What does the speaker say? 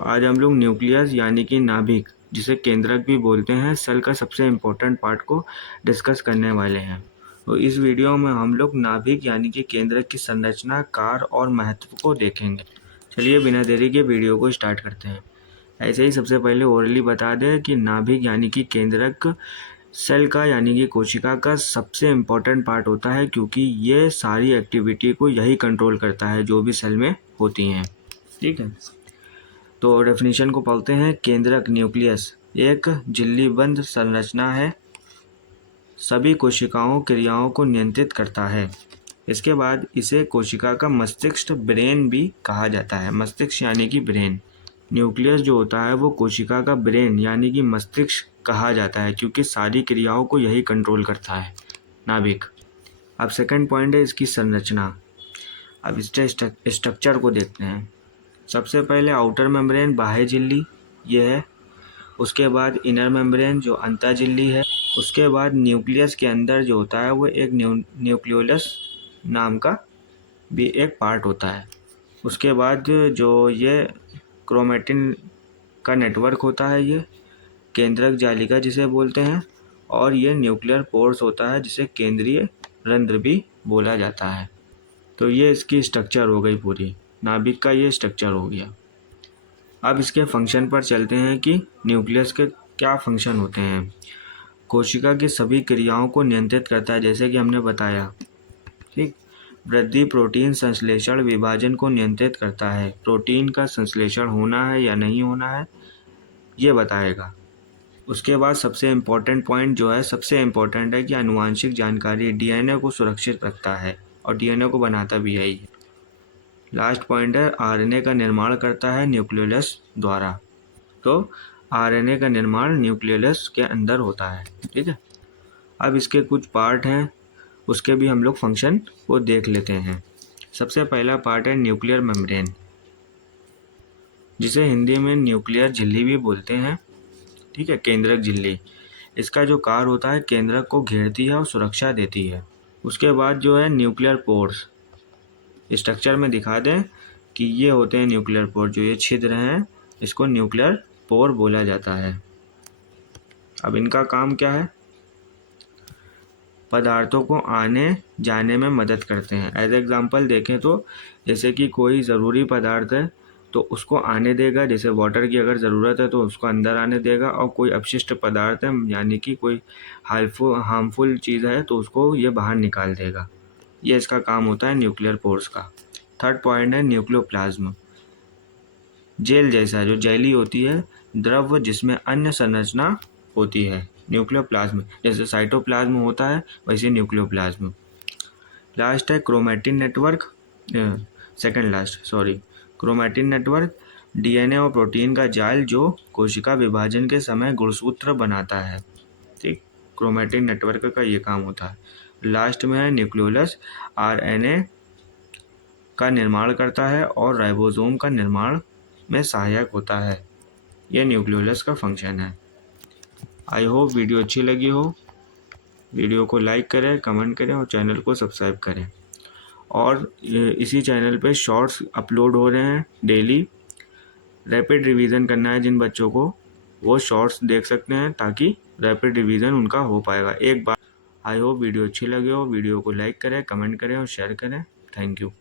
आज हम लोग न्यूक्लियस यानी कि नाभिक, जिसे केंद्रक भी बोलते हैं, सेल का सबसे इम्पोर्टेंट पार्ट को डिस्कस करने वाले हैं। तो इस वीडियो में हम लोग नाभिक यानी कि केंद्रक की संरचना, कार्य और महत्व को देखेंगे। चलिए बिना देरी के वीडियो को स्टार्ट करते हैं। ऐसे ही सबसे पहले ओरली बता दें कि नाभिक यानी कि केंद्रक सेल का यानी कि कोशिका का सबसे इम्पोर्टेंट पार्ट होता है, क्योंकि ये सारी एक्टिविटी को यही कंट्रोल करता है जो भी सेल में होती हैं। ठीक है, तो डेफिनेशन को पढ़ते हैं। केंद्रक न्यूक्लियस एक झिल्लीबंद संरचना है, सभी कोशिकाओं क्रियाओं को नियंत्रित करता है। इसके बाद इसे कोशिका का मस्तिष्क, ब्रेन भी कहा जाता है। मस्तिष्क यानी कि ब्रेन। न्यूक्लियस जो होता है वो कोशिका का ब्रेन यानी कि मस्तिष्क कहा जाता है, क्योंकि सारी क्रियाओं को यही कंट्रोल करता है, नाभिक। अब सेकंड पॉइंट है इसकी संरचना। अब इसके स्ट्रक्चर को देखते हैं। सबसे पहले आउटर मेम्ब्रेन, बाह्य झिल्ली, ये है। उसके बाद इनर मेम्ब्रेन जो अंतः झिल्ली है। उसके बाद न्यूक्लियस के अंदर जो होता है वो एक न्यूक्लियोलस नाम का भी एक पार्ट होता है। उसके बाद जो ये क्रोमेटिन का नेटवर्क होता है, ये केंद्रक जालिका जिसे बोलते हैं, और ये न्यूक्लियर पोर्स होता है जिसे केंद्रीय रंध्र भी बोला जाता है। तो ये इसकी स्ट्रक्चर हो गई पूरी, नाभिक का ये स्ट्रक्चर हो गया। अब इसके फंक्शन पर चलते हैं कि न्यूक्लियस के क्या फंक्शन होते हैं। कोशिका की सभी क्रियाओं को नियंत्रित करता है, जैसे कि हमने बताया। ठीक, वृद्धि, प्रोटीन संश्लेषण, विभाजन को नियंत्रित करता है। प्रोटीन का संश्लेषण होना है या नहीं होना है ये बताएगा। उसके बाद सबसे इम्पोर्टेंट पॉइंट जो है, सबसे इम्पोर्टेंट है कि आनुवांशिक जानकारी डीएनए को सुरक्षित रखता है और डीएनए को बनाता भी है ही। लास्ट पॉइंट है आरएनए का निर्माण करता है न्यूक्लियोलस द्वारा। तो आरएनए का निर्माण न्यूक्लियोलस के अंदर होता है। ठीक है, अब इसके कुछ पार्ट हैं, उसके भी हम लोग फंक्शन को देख लेते हैं। सबसे पहला पार्ट है न्यूक्लियर मेम्ब्रेन, जिसे हिंदी में न्यूक्लियर झिल्ली भी बोलते हैं। ठीक है, केंद्रक झिल्ली। इसका जो कार्य होता है, केंद्रक को घेरती है और सुरक्षा देती है। उसके बाद जो है न्यूक्लियर पोर्स, स्ट्रक्चर में दिखा दें कि ये होते हैं न्यूक्लियर पोर, जो ये छिद्र हैं इसको न्यूक्लियर पोर बोला जाता है। अब इनका काम क्या है, पदार्थों को आने जाने में मदद करते हैं। एज एग्जांपल देखें तो जैसे कि कोई ज़रूरी पदार्थ है तो उसको आने देगा, जैसे वाटर की अगर ज़रूरत है तो उसको अंदर आने देगा, और कोई अपशिष्ट पदार्थ है यानी कि कोई हार्मफुल चीज़ है तो उसको ये बाहर निकाल देगा। ये इसका काम होता है न्यूक्लियर पोर्स का। थर्ड पॉइंट है न्यूक्लियोप्लाज्म, जेल जैसा, जो जेली होती है, द्रव जिसमें अन्य संरचना होती है। न्यूक्लियोप्लाज्म जैसे साइटोप्लाज्म होता है वैसे न्यूक्लियोप्लाज्म। लास्ट है chromatin network, second last sorry, chromatin network, DNA और प्रोटीन का जाल जो कोशिका विभाजन के समय गुणसूत्र बनाता है। ठीक, क्रोमैटिन नेटवर्क का ये काम होता है। लास्ट में है न्यूक्लियोलस, आरएनए का निर्माण करता है और राइबोसोम का निर्माण में सहायक होता है। यह न्यूक्लियोलस का फंक्शन है। आई होप वीडियो अच्छी लगी हो। वीडियो को लाइक करें, कमेंट करें और चैनल को सब्सक्राइब करें। और इसी चैनल पे शॉर्ट्स अपलोड हो रहे हैं डेली। रैपिड रिवीजन करना है जिन बच्चों को, वो शॉर्ट्स देख सकते हैं ताकि रैपिड रिवीजन उनका हो पाएगा एक बार। आई होप वीडियो अच्छी लगी हो। वीडियो को लाइक करें, कमेंट करें और शेयर करें। Thank you.